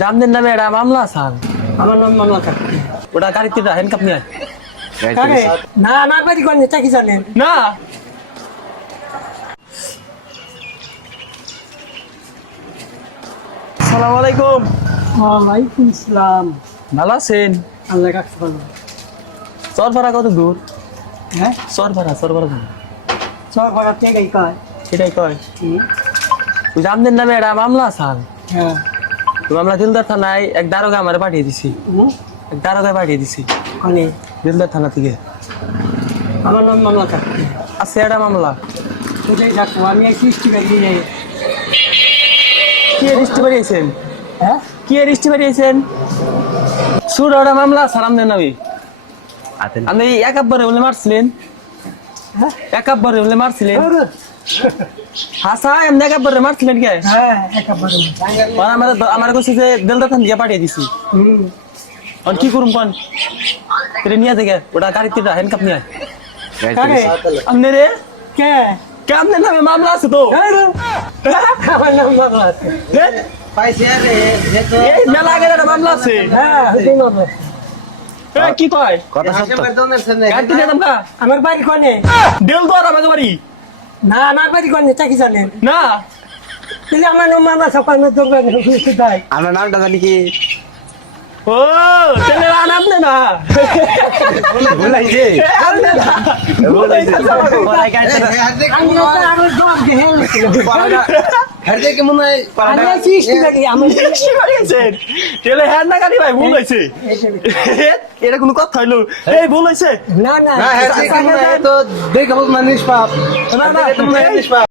জামদের নামে একটা মামলা স্যার। আমার নাম মামলা থাকে। ওটা গাড়িতে হ্যান্ডকাপ নিয়ে আয়। আরে না না বাড়ি কোন এটা কি জানেন? না আসসালামু আলাইকুম। ওয়ালাইকুম আসসালাম। ভালো আছেন? আল্লাহ রাখছে ভালো। চরপাড়া কত দূর? হ্যাঁ চরপাড়া সব ভাড়া থেকে কয়। সেটাই কয়। হুম, জামদের নামে একটা মামলা স্যার। হ্যাঁ মামলা দিলদার থানায় এক দারোগা আমার পাঠিয়ে দিছি। হুম, এক দারোগায় পাঠিয়ে দিছি কোনে দিলদার থানা থেকে। আমার নাম মামলা থাকে। আছে একটা মামলা। কোথায় থাকবো আমি এই সৃষ্টি করি নেই। কি রিস্টি বাড়িয়েছেন? হ্যাঁ কি রিস্টি বাড়িয়েছেন? সুর একটা মামলা স্যার আমদের নামে। আপনি একাব্বরে বলে মারছিলেন? হ্যাঁ একাব্বরে বলে মারছিলেন? হাসা এমনি একাব্বরে মারছিলেন কে? হ্যাঁ একেবারে। আমার কাছে যে দিলদার থানা দিয়ে পাঠিয়ে দিছি। হুম, আর কি করুম কোন? এটা নিয়ে থেকে ওটা গাড়িতে হ্যান্ডকাপ নিয়ে আয়। আরে আপনি রে কে? কেমনের নামে মামলা আছে তো? আমার নাম মামলা আছে। হ্যাঁ? এই মেলা আগের একটা মামলা আছে। হ্যাঁ ওটাই মামলা। এ, কি কয়? গাড়িতে দিয়ে দাম কা? আমার বাড়ি কোনে? দেল তো আর আমাকে বাড়ি। না আমার বাড়ি কোনে এটা কি জানেন? না তাহলে আমার নাম মামলা সকালে দোকানে দেয়। আমার নামটা জানি কি ও ছেলে রান আপনি না ভুলাইছে আপনি না বলাইছে আমি ওটা আরো জবাব দিয়ে হেরদেরকে মনে হয় আমি সৃষ্টি করি আমি কি বাড়িয়েছেন ছেলে হ্যাঁ না গাড়ি ভাই ভুল হয়েছে এটা কোনো কথা হইলো এই ভুল হয়েছে না না না হেরদেরকে মনে হয় তো দেখে বল না নিষ্পাপ না না হেরদেরকে তো মনে হয় নিষ্পাপ